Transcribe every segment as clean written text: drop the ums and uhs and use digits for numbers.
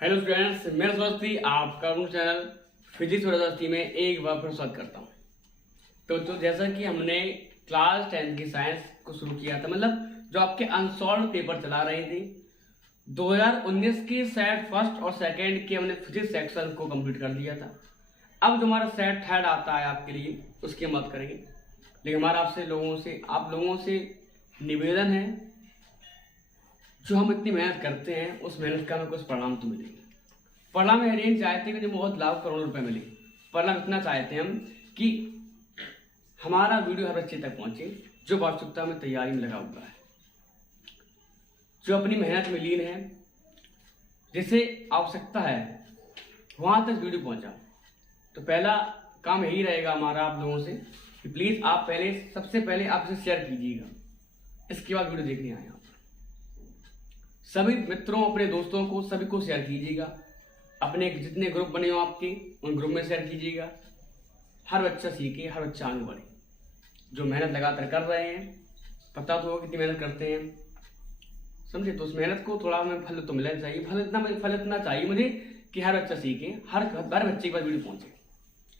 Hello students, मेरा स्वास्थ्य आपका अपना चैनल फिजिक्स यूनिवर्सिटी में एक बार फिर स्वागत करता हूँ। तो जैसा कि हमने क्लास 10 की साइंस को शुरू किया था, मतलब जो आपके अनसॉल्व पेपर चला रहे थे 2019 की सेट फर्स्ट और सेकंड के हमने फिजिक्स सेक्शन को कंप्लीट कर दिया था। अब जो हमारा सेट थर्ड आता है आपके लिए, उसकी हम बात करेंगे। लेकिन हमारा आप लोगों से निवेदन है, जो हम इतनी मेहनत करते हैं उस मेहनत का हमें कुछ परिणाम तो मिलेगा। परिणाम रेंज चाहते हैं कि बहुत लाख करोड़ रुपए मिले। परिणाम इतना चाहते हैं हम कि हमारा वीडियो हर बच्चे तक पहुंचे जो वास्तविकता में तैयारी में लगा हुआ है, जो अपनी मेहनत में लीन है, जिसे आवश्यकता है वहां तक वीडियो पहुंचा। तो पहला काम यही रहेगा हमारा आप लोगों से कि प्लीज आप सबसे पहले आप इसे शेयर कीजिएगा। इसके बाद वीडियो देखने आए आप सभी मित्रों, अपने दोस्तों को, सभी को शेयर कीजिएगा। अपने जितने ग्रुप बने हो आपके, उन ग्रुप में शेयर कीजिएगा। हर बच्चा सीखे, हर बच्चा आगे बढ़े। जो मेहनत लगातार कर रहे हैं, पता तो हो कितनी मेहनत करते हैं, समझे? तो उस मेहनत को थोड़ा हमें फल तो मिलना चाहिए। फल इतना चाहिए मुझे कि हर बच्चा सीखे, हर बच्चे के पास वीडियो पहुंचे,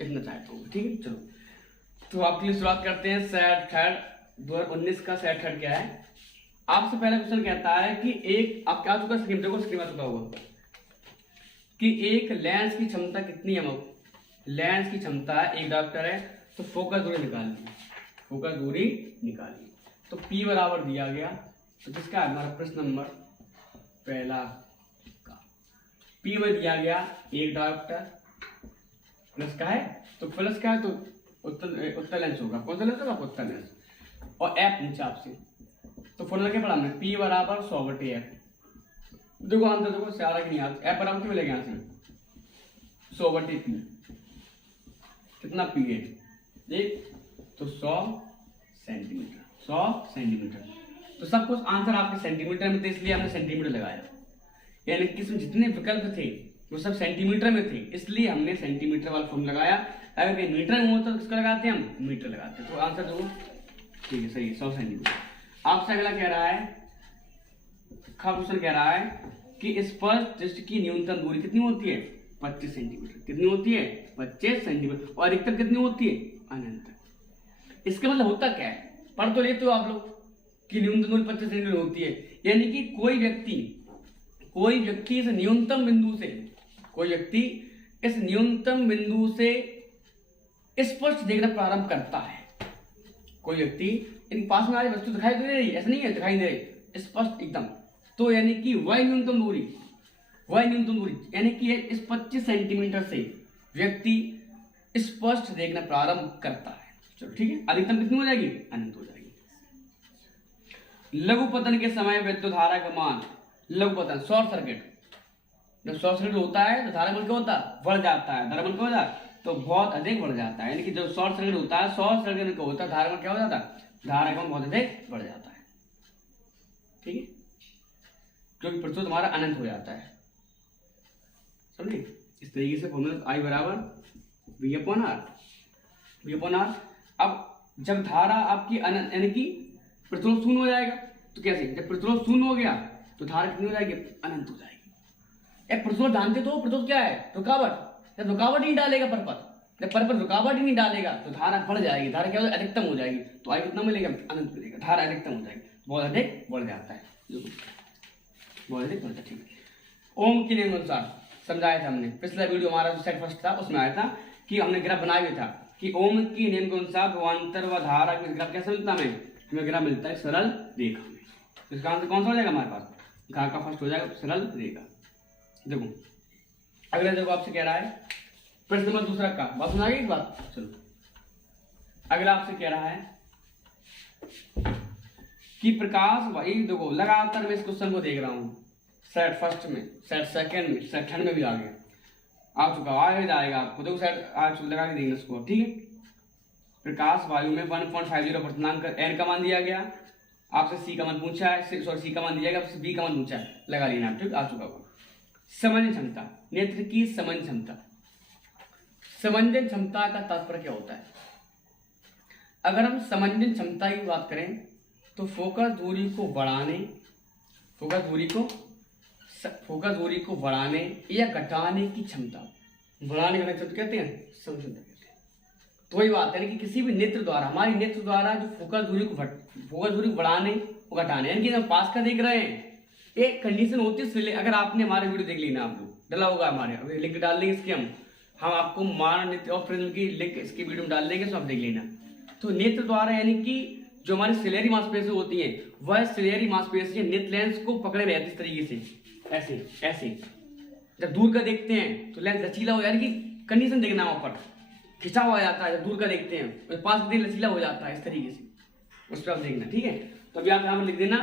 इतना चाहता हूँ। ठीक है, चलो तो आपके लिए शुरुआत करते हैं। सेट थर्ड 2019 का सेट थर्ड क्या है? आपसे पहला क्वेश्चन कहता है कि एक आप क्या चुका स्क्रीन आ चुका होगा कि एक लेंस की क्षमता कितनी है? लेंस की क्षमता एक डायरेक्टर है, तो फोकस दूरी निकालिए। तो P बराबर दिया गया, तो किसका हमारा प्रश्न नंबर पहला का P में दिया गया एक डायरेक्टर प्लस का है, तो प्लस का है तो उत्तर लेंस होगा। कौन सा लेंस होगा? उत्तर लेंस। और F नीचे आपसे, तो फॉर्मूला क्या पढ़ा हमने? P बराबर 100/F। देखो आंसर देखो सारा कि नहीं आता। F बराबर क्या मिलेगा यहाँ से? 100/P। कितना P है? देख तो 100 सेंटीमीटर। तो सब कुछ आंसर आपके सेंटीमीटर में थे, इसलिए हमने सेंटीमीटर लगाया। यानी कि इसमें जितने विकल्प थे वो सब सेंटीमीटर में थे, इसलिए हमने सेंटीमीटर वाला फॉर्म लगाया। अगर मीटर में होता तो किसका लगाते हैं? हम मीटर लगाते हैं। तो आंसर देखो ठीक है, सही है, 100 सेंटीमीटर। आपसे अगला कह रहा है, क्वेश्चन कह रहा है कि स्पर्श दृष्टि की न्यूनतम दूरी कितनी होती है? 25 सेंटीमीटर। कितनी होती है? 25 सेंटीमीटर। और अधिकतम कितनी होती है? अनंत। इसका मतलब होता क्या है? पढ़ तो लेते हो आप लोग कि न्यूनतम दूरी 25 सेंटीमीटर होती है। यानी कि कोई व्यक्ति इस न्यूनतम बिंदु से स्पर्श देखना प्रारंभ करता है। कोई व्यक्ति इन पास में आ रही वस्तु दिखाई दे रही है, ऐसा नहीं है दिखाई दे रही, स्पष्ट एकदम। तो यानी कि वह न्यूनतम दूरी यानी कि इस 25 सेंटीमीटर से व्यक्ति स्पष्ट देखना प्रारंभ करता है। चलो ठीक है, अधिकतम कितनी हो जाएगी? अनंत हो जाएगी। लघु पतन के समय विद्युत धारा का मान, लघु पतन शॉर्ट सर्किट, जब शॉर्ट सर्किट होता है तो धारा बल क्या होता है? बढ़ जाता है। धारा बल क्या होता है? तो बहुत अधिक बढ़ जाता है। यानी कि जब शॉर्ट सर्किट होता है, शॉर्ट सर्किट क्या होता है? धारा बल क्या हो जाता है? धारा का बहुत अधिक बढ़ जाता है। ठीक है, क्योंकि प्रतिरोध हमारा अनंत हो जाता है, समझे? इस तरीके से फॉर्मूला I बराबर V/R। अब जब धारा आपकी अनंत यानी कि प्रतिरोध शून्य हो जाएगा, तो कैसे? जब प्रतिरोध शून्य हो गया तो धारा कितनी हो जाएगी? अनंत हो जाएगी। प्रतिरोध जानते तो, प्रतिरोध क्या है? रुकावट। जब रुकावट ही डालेगा जब पर रुकावट ही नहीं डालेगा तो धारा बढ़ जाएगी। धारा क्या हो जाएगी? अधिकतम हो जाएगी। तो I कितना मिलेगा? अनंत मिलेगा। धारा अधिकतम हो जाएगी, बहुत अधिक बढ़ जाता है, बहुत अधिक बढ़ता है। ठीक है, ओम के नियम के अनुसार समझाया था हमने। पिछला वीडियो हमारा जो सेट फर्स्ट था उसमें आया था कि हमने ग्राफ बनाया भी था कि ओम के नियम के अनुसार विभवांतर व धारा का ग्राफ कैसे मिलता है? हमें ग्राफ मिलता है सरल रेखा में। इसका आंसर कौन सा हो जाएगा हमारे पास? घा का फर्स्ट हो जाएगा सरल रेखा। देखो अगला देखो आपसे कह रहा है प्रश्न नंबर दूसरा का, बात सुना गई इस बात। चलो अगला आपसे कह रहा है कि प्रकाश भाई, देखो लगातार मैं इस क्वेश्चन को देख रहा हूं। सेट फर्स्ट में, सेट सेकंड में, सेट थर्ड में भी आ चुका, आगे जाएगा आपको। देखो सेट आज लगा के देंगे इसको। ठीक है, प्रकाश वायु में 1.50 अपूर्णांक n का मान दिया गया। आपसे C का मान पूछा है, C का मान दिया गया, आपसे B का मान पूछा है, लगा लेना आप। ठीक, आ चुका होगा। समंजन क्षमता, नेत्र की समंजन क्षमता। समंजन क्षमता का तात्पर्य क्या होता है? अगर हम समंजन क्षमता की बात करें तो फोकस दूरी को फोकस दूरी को बढ़ाने या घटाने की क्षमता, बढ़ाने का क्षमता कहते हैं, क्षमता कहते हैं। तो वही बात है कि किसी भी नेत्र द्वारा, हमारी नेत्र द्वारा जो फोकस दूरी को बढ़ाने और घटाने, यानी कि हम पास का देख रहे हैं, एक कंडीशन होती है। अगर आपने हमारे वीडियो देख ली ना, आप लोग डला होगा हमारे, अभी लिंक डाल देंगे इसके, हम आपको मान नेत्र और प्रिज्म की लिंक इसकी वीडियो में डाल देंगे, तो आप देख लेना। तो नेत्र द्वारा यानी कि जो हमारी सिलेरी मांसपेशी होती है, वह सिलेरी मांसपेशी नेत्र लेंस को पकड़े रहती है इस तरीके से, ऐसे ऐसे। जब दूर का देखते हैं तो लेंस लचीला हो, यानी कि कंडीशन देखना ऊपर खिंचा हुआ जाता है, जब दूर का देखते हैं पास के लचीला हो जाता है इस तरीके से, उस पर आप देखना, ठीक है। तो अभी आप यहाँ लिख देना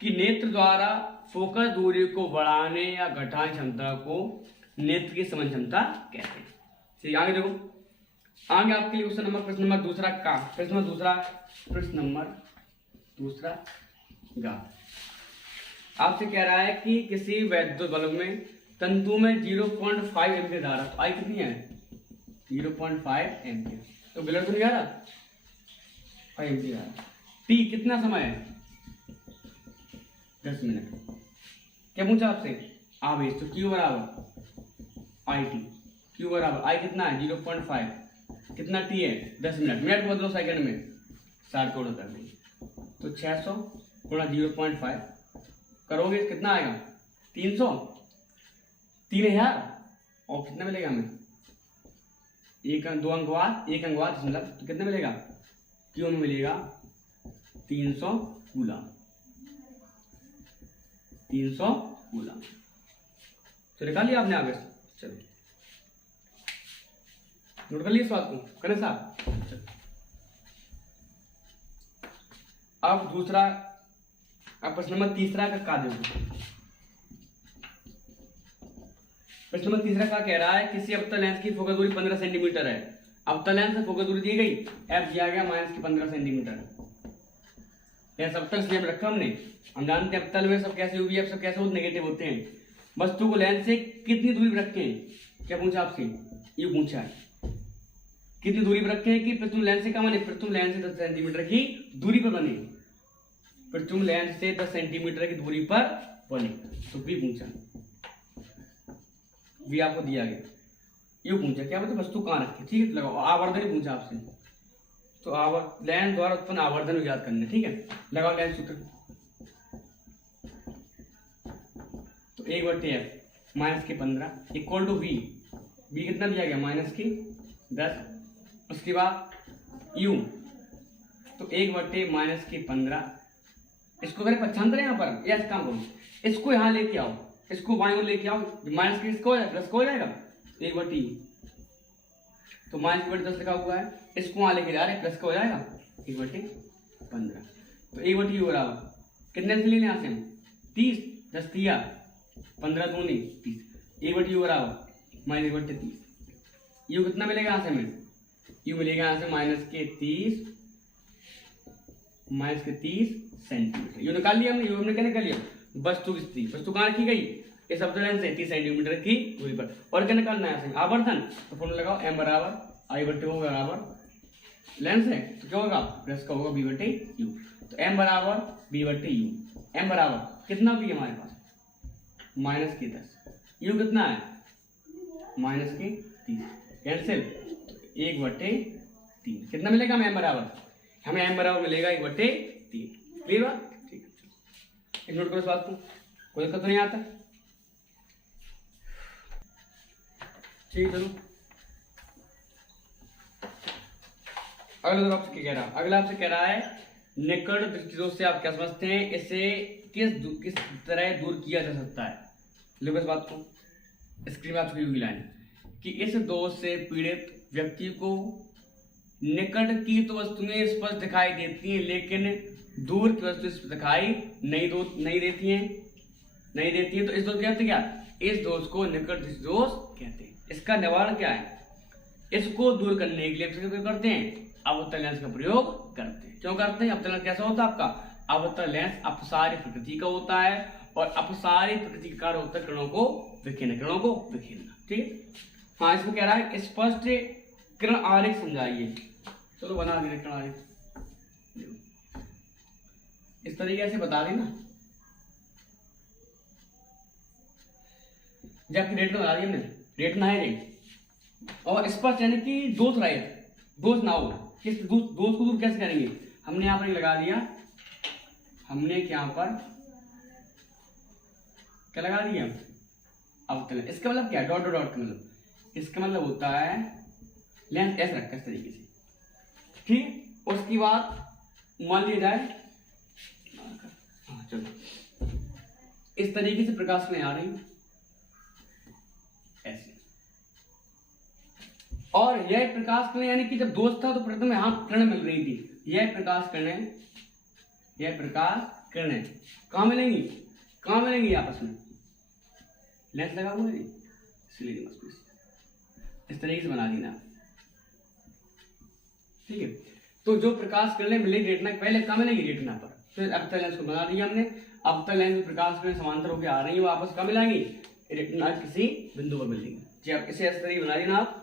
कि नेत्र द्वारा फोकस दूरी को बढ़ाने या घटाने क्षमता को नेत्र की समझ क्षमता कहते हैं। ठीक, आगे देखो, आगे आपके लिए क्वेश्चन नंबर, प्रश्न नंबर दूसरा का, प्रश्न नंबर दूसरा गा। आपसे कह रहा है कि किसी वैद्युत बल्ब में तंतु में 0.5 एम्पीयर धारा, तो आई कितनी है 0.5 एम्पीयर, तो बिलर तो नहीं आ रहा 5 एम्पीयर आ रहा। टी कितना समय है 10 मिनट। क्या पूछा आपसे आवेश, तो क्यू बराबर आई टी, क्यू बराबर आई कितना है 0.5, कितना टी है 10 मिनट, मिनट को बदलो सेकंड में 60 को कर देंगे, तो 600 गुणा 0.5 करोगे कितना आएगा 300, 3000, और कितना मिलेगा हमें दो अंक बाद मतलब, तो कितना मिलेगा क्यू में मिलेगा 300 कूलम, 300 कूलम। तो निकाल लिया आपने आगे, चलो नोट कर लिया इस बात को, करें साहब। अब दूसरा, अब प्रश्न नंबर तीसरा का देखो। प्रश्न नंबर तीसरा का कह रहा है किसी अवतल लेंस की फोकस दूरी 15 सेंटीमीटर है। अवतल लेंस से फोकस दूरी दी गई, एफ दिया गया -15 सेंटीमीटर। यह अवतल स्लैब रखा हमने, हम जानते हैं अवतल में सब कैसे यूवी सब कैसे होते नेगेटिव होते हैं। वस्तु को लेंस से कितनी दूरी पर रखें, क्या पूछा आपसे, ये पूछा है कितनी दूरी पर रखें कि पृथ्वी लेंस से, क्या माने पृथ्वी लेंस से 10 सेंटीमीटर की दूरी पर बने, पृथ्वी लेंस से 10 सेंटीमीटर की दूरी पर बने, तो भी पूछा, भी आपको दिया गया। ये पूछा क्या बता वस्तु कहाँ रखी, ठीक है, लगाओ। आवर्धन ही पूछा आपसे, तो लेंस द्वारा उत्पन्न आवर्धन याद करना, ठीक है, लगाओ लेंस सूत्र। तो 1/f -15 इक्वल टू वी कितना दिया गया -10, उसके बाद u, तो 1/-15, इसको करें पक्षांतर यहाँ पर, या काम करो इसको यहाँ लेके आओ, इसको बाईं ओर लेके आओ, माइनस के इसको प्लस को हो जाएगा 1/, तो -10 लिखा हुआ है, इसको वहां लेके जा रहे हैं, प्लस का हो जाएगा 1/15, तो 1/u बराबर कितने से लेने यहाँ से हम 30, 10 दिया 15 दूनी 30, 1/u बराबर -1/30, यू कितना मिलेगा यहाँ से हमें, यू मिलेगा यहाँ से -30 सेंटीमीटर। यू निकाल लिया हमने, यू हमने क्या निकाल लिया, वस्तु की स्थिति, वस्तु कहाँ रखी गई इस अवतल लेंस से 30 सेंटीमीटर की दूरी पर। और क्या निकालना है यहाँ से आवर्धन, तो फॉर्मूला लगाओ m बराबर I/O बराबर लेंस है तो क्या होगा प्लस का होगा B/U, तो m बराबर B/U, m बराबर कितना भी हमारे पास -10, U कितना है -30, कैंसिल 1/3, कितना मिलेगा हमें m बराबर, हमें m बराबर मिलेगा 1/3। क्लियर बात, ठीक है, नोट करो इस बात को, कोई दिक्कत तो नहीं आता, ठीक है। चलो अगला आपसे क्या कह रहा है, अगला आपसे कह रहा है निकट दृष्टिदोष से आप क्या समझते हैं, इसे किस तरह दूर किया जा सकता है। लिखो इस बात को, स्क्रीन में आपको लाइन कि इस दोष से पीड़ित व्यक्ति को निकट की तो वस्तुएं स्पष्ट दिखाई देती हैं, लेकिन दूर की वस्तु दिखाई नहीं देती हैं, तो इस दोष कहते क्या, इस दोष को निकट दृष्टि दोष कहते हैं। इसका निवारण क्या है, इसको दूर करने के लिए हम करते हैं अवतल लेंस का प्रयोग करते हैं। क्यों करते हैं, अवतल लेंस कैसा होता है आपका, अवतल लेंस अपसारी प्रकृति का होता है, और अपसारी प्रकृति का कार्य होता है किरणों को विखेरना, ठीक है। हाँ, इसमें कह रहा है स्पष्ट किरण आरेख समझाइए, चलो बना दे किरण आरेख, इस तरीके से बता देना, जबकि रेट तो बता दिया हमने, रेट ना है रेट। और स्पर्श यानी कि दोष रहित, दोष ना हो। किस दोष को दूर कैसे करेंगे? हमने यहाँ पर लगा दिया, हमने यहाँ पर क्या लगा दिया? अवतलन। इसका मतलब क्या? डॉट डॉट डॉट का मतलब, इसका मतलब होता है लेंथ ऐसे रखा इस तरीके से, ठीक। उसके बाद मान लिया जाए, हाँ चलो, इस तरीके से प्रकाश में आ रही ऐसे। और यह प्रकाश किरण यानी कि जब दोष था तो प्रथम यहां किरण मिल रही थी। यह प्रकाश किरणें, यह प्रकाश किरणें कहां मिलेंगी? कहां मिलेंगी? आपस में लेंस लगा हुआ है इसलिए इस तरीके से बना देना, ठीक है। तो जो प्रकाश किरणें मिलेगी रेटिना पहले कहां मिलेगी? रेटिना पर। फिर अवतल लेंस को बना दिया हमने। अवतल लेंस में प्रकाश किरणें समांतर होकर आ रही है, वो आपस कहां मिलेंगी? रेटिना किसी बिंदु पर मिलेंगी। जी आप इसे इस तरीके बना देना आप,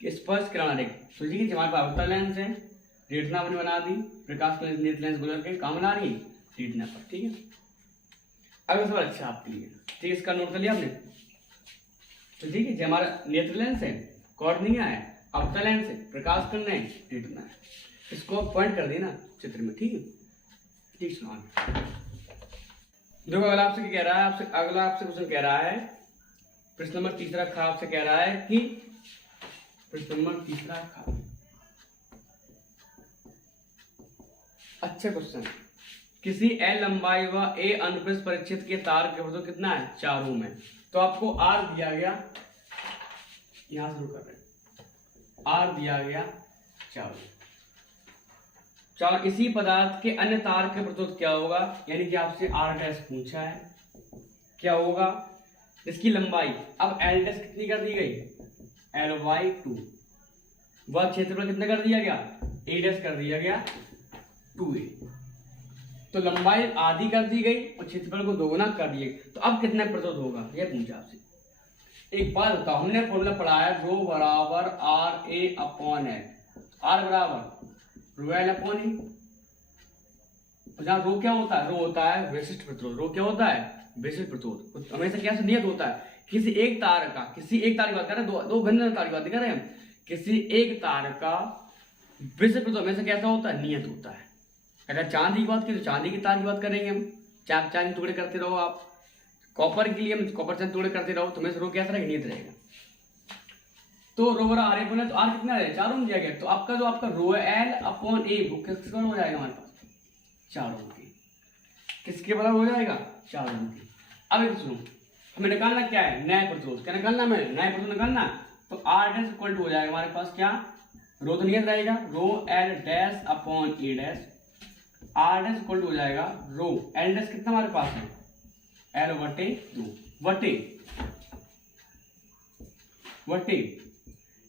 स्पर्श किरण रेख। तो ठीक है, हमारे पास अवतल लेंस है, रेटिना हमने बना दी, प्रकाश किरण नेत्र लेंस गुजर के कहां बना रही है? रेटिना पर, ठीक है। अब सवाल अच्छा आपके लिए, ठीक है, इसका नोट कर लिया आपने। तो ठीक है, जो हमारा नेत्र लेंस है, कॉर्निया है, अवतल लेंस है, प्रकाश किरण है, रेटिना है, इसको पॉइंट कर देना चित्र में, ठीक है। ठीक सुना देखो, अगला आपसे क्या कह रहा है? अगला आपसे क्वेश्चन कह रहा है, प्रश्न नंबर तीसरा खा आपसे कह रहा है कि प्रश्न नंबर तीसरा खा, अच्छा क्वेश्चन, किसी एल लंबाई व ए अनुप्रस्थ परिच्छेद के तार के वृत्त कितना है? 4 ओम है। तो आपको आर दिया गया, यहां शुरू कर रहे हैं, आर दिया गया 4 ओम। इसी पदार्थ के अन्य तार के प्रतिरोध क्या होगा? यानी कि आपसे आर डैश पूछा है, क्या होगा? इसकी लंबाई, अब एल डैश कितनी कर दी गई? L/2। वह क्षेत्रफल कितना कर दिया गया? ए डैश कर दिया गया 2a। तो लंबाई आधी कर दी गई और क्षेत्रफल को दोगुना कर दिया। तो अब कितना प्रतिरोध होगा यह पूछा आपसे। एक बात बताओ, हमने फॉर्मूला पढ़ा है रो बराबर R A upon L, R बराबर रो एल अपॉन ए। जहां रो क्या होता है? रो होता है विशिष्ट प्रतिरोध। रो क्या होता है? विशिष्ट प्रतिरोध। हमेशा क्या नियत होता है? किसी एक तार का, किसी एक तार की बात कर रहे हैं, दो भिन्न तार की बात कर रहे हैं हम, किसी एक तार का विशिष्ट प्रतिरोध हमेशा कैसा होता है? नियत होता है। अगर चांदी की बात की तो चांदी की तार की बात करेंगे हम, चांदी टुकड़े करते रहो आप, कॉपर के लिए हम कॉपर चांदी टुकड़े करते रहो, तो हमेशा रो कैसा रहेगा? नियत रहेगा। तो रो बराबर आर ए अपॉन, तो आर कितना है? 4 ओम दिया गया। तो आपका जो आपका रो एल अपॉन ए वो किसका हो जाएगा हमारे पास? 4 ओम की। किसके बराबर हो जाएगा? 4 ओम की। अब एक सुनो, हमें निकालना क्या है? नया प्रतिरोध। क्या निकालना? हमें नया प्रतिरोध निकालना। तो आर डैश इक्वल टू हो जाएगा हमारे पास क्या? रो तो नियत रहेगा, rho L dash upon A dash, R dash equal to हो जाएगा रो एल डैश कितना हमारे पास है? L/2 वटे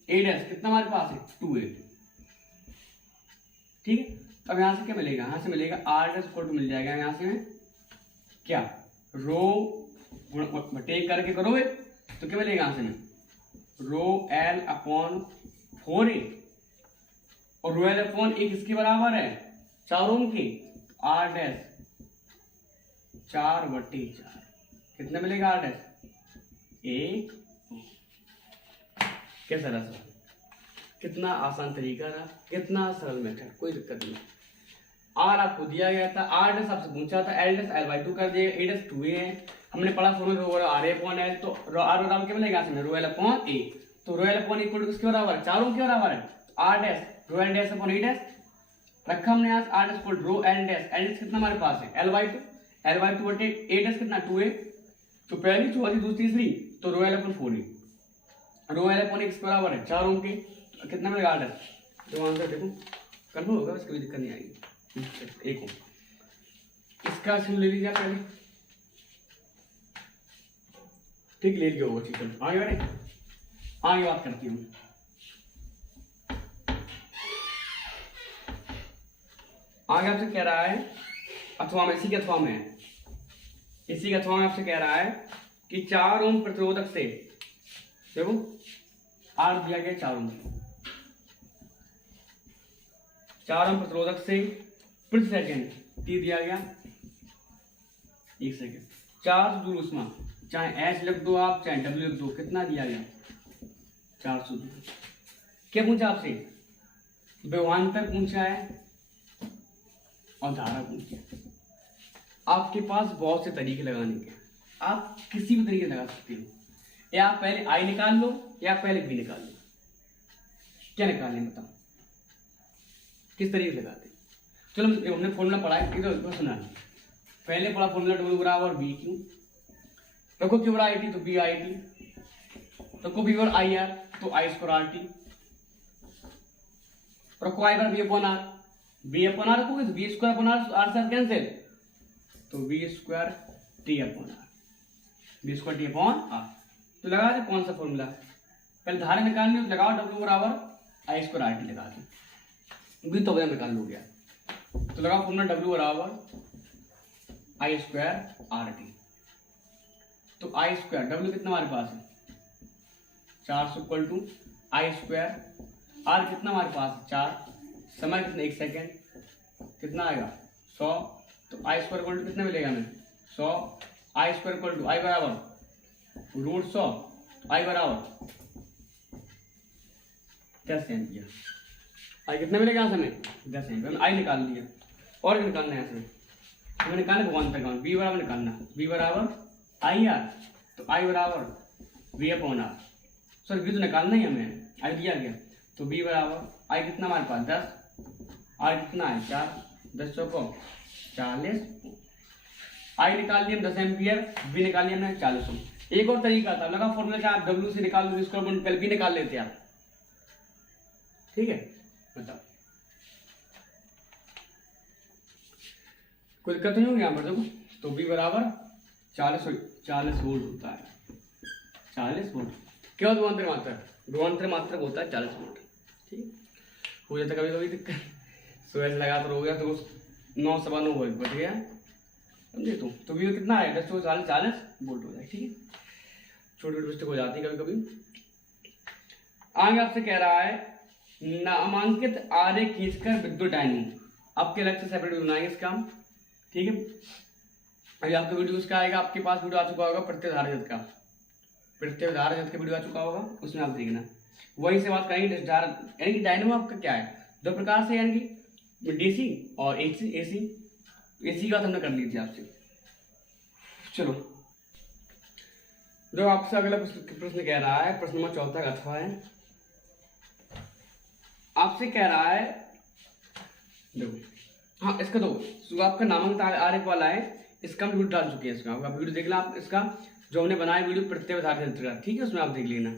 ए डैश कितना हमारे पास है? 2a, ठीक है। अब यहां से क्या मिलेगा? यहां से मिलेगा आर डैश इक्वल टू मिल जाएगा यहां से क्या? रो बटे करके करोगे तो क्या मिलेगा? यहां से रो एल अपॉन 4a, और रो एल अपॉन ए किसके बराबर है? 4 ओम की। आर डैश 4/4 कितना मिलेगा? R dash 1। कैसा रहा सवाल? कितना आसान तरीका रहा, कितना सरल मेथड, कोई दिक्कत नहीं। आर आपको दिया गया था, आर डैश आपसे पूछा था, एल डैश L/2 कर दिया, ए डैश 2a है। हमने पढ़ा formula R A upon L, तो आर बराबर क्या मिलेगा? Rho L upon A. तो rho L upon equal to किसके बराबर है? 4 ओम के बराबर है। R dash rho L dash upon A dash रखा हमने यहाँ R dash equal rho L dash, L dash कितना हमारे पास है? L/2 बटे ए डैश कितना? 2a। तो पहली चौथी दूसरी तीसरी, तो रो एल अपॉन 4a, रो एल अपॉन किसके बराबर है? 4 ओम के। तो कितना मिलेगा आर डैश? तो आंसर देखो कन्फर्म होगा, इसकी कोई दिक्कत नहीं आएगी। 1 ओम। इसका सिम ले लीजिए पहले, ठीक ले लिया होगा, ठीक है। आगे बढ़े, आगे बात करती हूँ। आगे आपसे कह रहा है अथवा में, इसी के अथवा में है, इसी के अथवा में आपसे कह रहा है कि 4 ओम प्रतिरोधक से, देखो आर दिया गया 4 ओम, 4 ओम प्रतिरोधक से प्रति सेकंड टी दिया गया 1 सेकंड, चार्ज दूर उष्मा चाहे एच लिख दो आप, चाहे डब्ल्यू लिख दो, कितना दिया गया 402। क्या पूछा आपसे? विभवांतर पूछा है और धारा पूछी है। आपके पास बहुत से तरीके लगाने के, आप किसी भी तरीके लगा सकते हो। या आप पहले आई निकाल लो या पहले बी निकाल लो। क्या निकालने बताओ, किस तरीके से लगाते? चलो हमने फॉर्मूला पढ़ा है, इधर सुना। पहले पढ़ा फॉर्मूला डब्ल्यू बराबर बी क्यू, रखो क्यू बराबर आई टी तो बी आई टी, रखो बी बराबर आई आर तो आई स्क्वायर आर टी, रखो आई बराबर B upon R, B upon R रखोगे तो B square upon R, R से कैंसिल तो B square T upon R, B square T upon R. तो लगा दे कौन सा फॉर्मूला, पहले धारा निकालनी हो लगाओ डब्ल्यू बराबर आई स्क्वायर आर टी लगा दो, बी तो वजह निकाल लो गया। तो लगाओ फॉर्मूला डब्ल्यू बराबर आई स्क्वायर आर टी। तो आई स्क्वायर डब्ल्यू कितना हमारे पास है 400 equal to I square R कितना हमारे पास 4, समय कितना 1 सेकेंड, कितना आएगा 100। तो आई स्क्वायर इक्वल टू कितना मिलेगा हमें 100, आई स्क्वायर इक्वल टू आई बराबर रूट 100, आई बराबर 10 एम्पियर। आई कितना मिलेगा यहाँ से हमें 10 एम्पियर। आई निकाल लिया, और क्या निकालना है यहाँ से हमें निकालना भगवान का बी बराबर निकालना, बी बराबर आई आर तो आई बराबर V upon R, sorry V तो निकालना ही हमें, आई दिया गया तो बी बराबर आई कितना हमारे पास 10, आर कितना है 4, 10 को 40, आई निकाल लिया 10 एम्पियर, बी निकाल लिया हमने 40। एक और तरीका था, लगा फॉर्मूला क्या आप डब्ल्यू से निकाल दो इसको पहले बी निकाल लेते आप, ठीक है बताओ कोई दिक्कत नहीं होगी यहाँ पर देखो। तो बी बराबर 40 वोल्ट होता है, 40 वोल्ट। क्या विभवांतर मात्रक, विभवांतर मात्रक होता है 40 वोल्ट, ठीक हो जाता कभी कभी दिक्कत, सुबह लगा तो हो गया तो 9 सवा 9 बच गया समझे। तो भी कितना है 10 40 वोल्ट हो जाए, ठीक है। छोटी छोटी मिस्टेक हो जाती है कभी कभी। आगे आपसे कह रहा है नामांकित आरेख खींचकर विद्युत डायनेमो, आपके अलग से सेपरेट बनाएंगे इसका, ठीक है। अभी आपका वीडियो उसका आएगा, आपके पास वीडियो आ चुका होगा प्रत्यवधारक का, प्रत्यवधारक का वीडियो आ चुका होगा, उसमें आप देखना। वहीं से बात करेंगे यानी कि डायनेमो आपका क्या है, 2 प्रकार से यानी कि डीसी और एसी का हमने कर ली थी आपसे। चलो जो आपसे अगला प्रश्न कह रहा है, प्रश्न नंबर 14 का अथवा है, आपसे कह रहा है देखो हाँ इसका दो जो आपका नामांकित आरेख वाला है इसका हम वीडियो डाल चुके हैं, इसका आपका वीडियो देख लेना आप, इसका जो हमने बनाया वीडियो प्रत्यवधारक यंत्र का, ठीक है, उसमें आप देख लेना,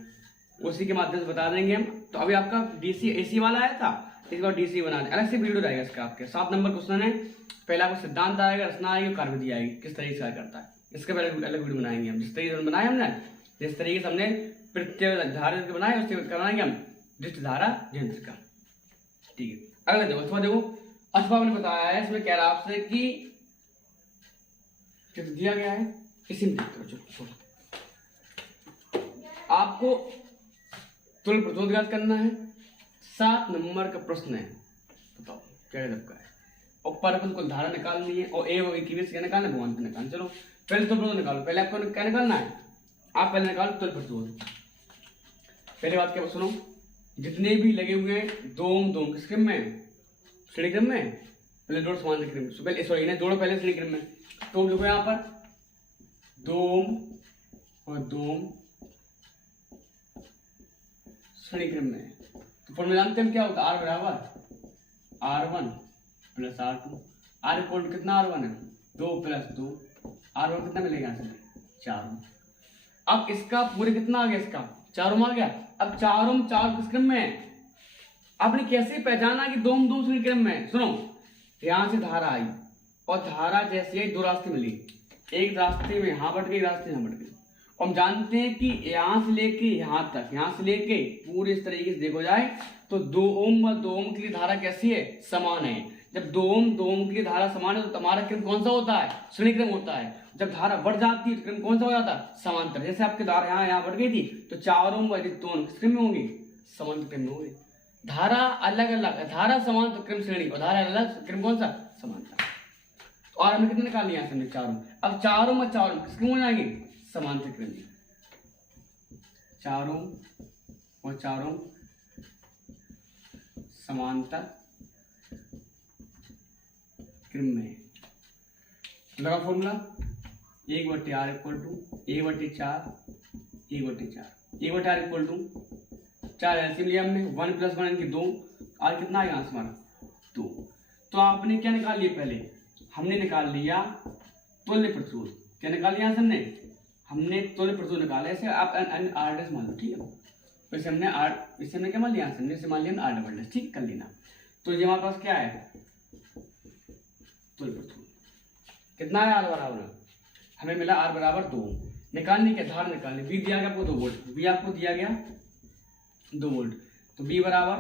उसी के माध्यम से बता देंगे हम। तो अभी आपका डीसी एसी वाला आया था, इस बार डीसी बना दे, अलग से वीडियो रहेगा इसका। आपके 7 नंबर क्वेश्चन है, पहला आपको सिद्धांत आएगा, रचना आएगी, कार्यविधि आएगी, किस तरीके से करता है, इसका पहले अलग वीडियो बनाएंगे हम। जिस तरीके से बनाया हमने, जिस तरीके से हमने प्रत्यवधारक बनाया उस तरीके बनाएंगे हम दृष्टि धारा यंत्र का, ठीक है। अगला देखो अथवा, देखो अथवा हमने बताया है, इसमें कह रहा है आपसे कि दिया गया है, इसी में चलो आपको तुल्य प्रतिरोध करना है। 7 नंबर का प्रश्न है, बताओ क्या का है, और परपथ को धारा निकालनी है और ए और की क्या निकालना है, भगवान को निकालना। चलो पहले तुल्य प्रतिरोध निकालो, पहले आपको क्या निकालना है, आप पहले निकालो तुल्य प्रतिरोध। पहले बात क्या सुनो, जितने भी लगे हुए हैं दोम किस क्रम में, श्रेणी क्रम में, पहले जोड़ समान क्रम में, पहले सॉरी इन्हें जोड़ो पहले श्रेणी क्रम में। तो देखो यहाँ पर दोम और दोम श्रेणी क्रम में, तो फॉर्मूला जानते हैं क्या होता है, आर बराबर R1 plus R2, are equal कितना R1 है 2 प्लस 2, R1 कितना मिलेगा यहाँ से 4। अब इसका पूरे कितना आ गया, इसका 4 आ गया। अब 4 किस क्रम में है, आपने कैसे पहचाना कि दोम श्रेणी क्रम में, सुनो यहां से धारा आई और धारा जैसे ही 2 रास्ते मिली, एक रास्ते में यहां बढ़ गई, रास्ते यहां बढ़ गई, और हम जानते हैं कि यहां से लेके यहां तक, यहां से लेके पूरे इस तरीके से देखो जाए तो 2 ओम और 2 ओम के लिए धारा कैसी है, समान है। जब 2 ओम के लिए धारा समान है तो हमारा क्रम कौन सा होता है, श्रेणी क्रम होता है। जब धारा बढ़ जाती है तो क्रम कौन सा हो जाता है, समांतर। जैसे आपकी धारा यहाँ बढ़ गई थी तो 4 ओम और 2 ओम किस क्रम में होंगी, समांतर क्रम में होंगी। धारा अलग अलग, धारा समांतर क्रम श्रेणी और धारा अलग क्रम कौन सा, समांतर। और हमने कितने निकाल लिया, 4 ओम। अब 4 ओम और 4 ओम किस क्रम हो जाएंगे, समांतर क्रम में, चारों और चारों समांतर क्रम में। लगा formula 1/r equal to 1/4 1/4 1/r equal to 4 LCM लिया हमने, 1 + 1 इनके 2, और कितना आएगा आंसर हमारा 2। तो आपने क्या निकाल लिया, पहले हमने निकाल लिया तुल्य प्रतिरोध। क्या निकाल लिया हमने तुल्य प्रतिरोध निकाला। ऐसे आप आर डैश मान लो, ठीक है। वैसे हमने क्या मान लिया, हमने मान लिया आर डबल डैश, ठीक कर लेना। तो ये हमारे पास क्या है, तुल्य प्रतिरोध कितना है, आर बराबर, हमें मिला आर बराबर 2। निकालने के धारा निकालने, वी दिया गया आपको 2 वोल्ट, वी आपको दिया गया 2 वोल्ट, तो वी बराबर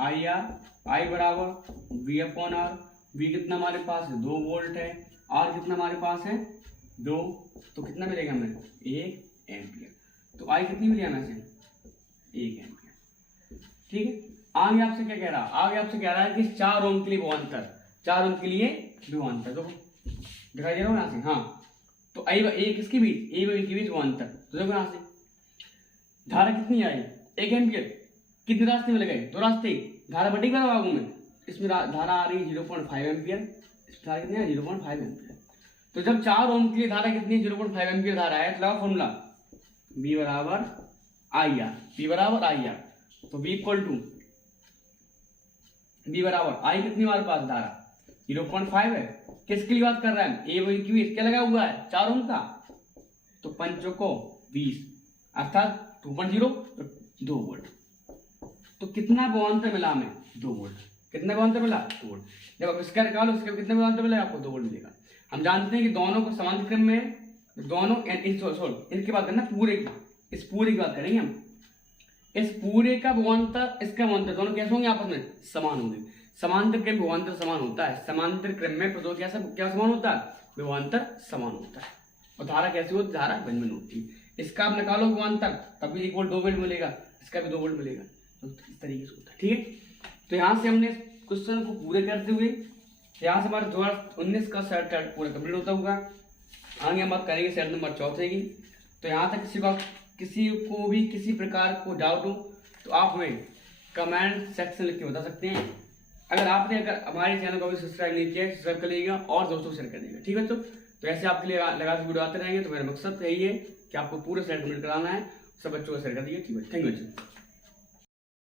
आई आर, आई बराबर वी अपॉन आर। वी कितना हमारे पास है 2 वोल्ट है, आर कितना हमारे पास है 2, तो कितना मिलेगा हमें 1 एम्पियर। तो आई कितनी मिली हमें से 1 एम्पियर, ठीक है। आगे आपसे क्या कह रहा है, आगे आपसे कह रहा है कि 4 ओम के लिए विभवांतर, 4 ओम के लिए विभवांतर, देखो दिखाई दे रहा हूँ यहाँ से, हाँ। तो आई ए किसके बीच, ए बी के बीच विभवांतर, तो देखो यहाँ से धारा कितनी आई 1 एम्पियर। कितने रास्ते में लगाए, 2 रास्ते, धारा बटी कर भागों में, इसमें धारा आ रही है 0.5 एम्पियर, इस धारा कितनी है 0.5 एम्पियर। तो जब 4 ओम के लिए धारा कितनी 0.5 एम्पियर धारा है, तो लगा फॉर्मूला V बराबर आई आर, V बराबर आई आर। तो V इक्वल टू V बराबर आई कितनी हमारे पास धारा 0.5 है। किसके लिए बात कर रहा है, ए बी क्यू, क्या लगा हुआ है 4 ओम का, तो 5 को 20 अर्थात 2.0, तो 2 वोल्ट। तो कितना विभवांतर मिला हमें 2 वोल्ट, कितना विभवांतर मिला 2 वोल्ट। जब आप इसका निकालो, इसके कितने विभवांतर मिलेगा आपको 2 वोल्ट मिलेगा। हम जानते हैं कि दोनों को समांतर क्रम में, दोनों इनकी बात करना पूरे की, इस पूरे की बात करेंगे हम। इस पूरे का विभवांतर, इसका विभवांतर, दोनों कैसे होंगे आपस में समान होंगे। समांतर क्रम विभवांतर समान होता है, समांतर क्रम में प्रतिरोध क्या समान होता है, विभवांतर समान होता है। और धारा कैसी होती है, धारा भिन्न होती है। इसका आप निकालो विभवांतर, तब भी 1 वोल्ट 2 वोल्ट मिलेगा, इसका भी 2 वोल्ट मिलेगा, तो इस तरीके से होता है, ठीक है। तो यहाँ से हमने क्वेश्चन को पूरे करते हुए, यहाँ से हमारा 2019 का सेट पूरा कंप्लीट होता हुआ। आगे हम बात करेंगे सेट नंबर 4 की। तो यहाँ तक किसी को भी किसी प्रकार को डाउट हो तो आप हमें कमेंट सेक्शन लिख के बता सकते हैं। अगर हमारे चैनल को भी सब्सक्राइब नहीं किया है, सब्सक्राइब कर लीजिएगा और दोस्तों को शेयर कर दीजिएगा, ठीक है। तो ऐसे आपके लिए लगातार वीडियो आते रहेंगे। तो मेरा मकसद यही है कि आपको पूरा सेट कंप्लीट कराना है, सब बच्चों को शेयर कर दीजिए, ठीक है। Thank you.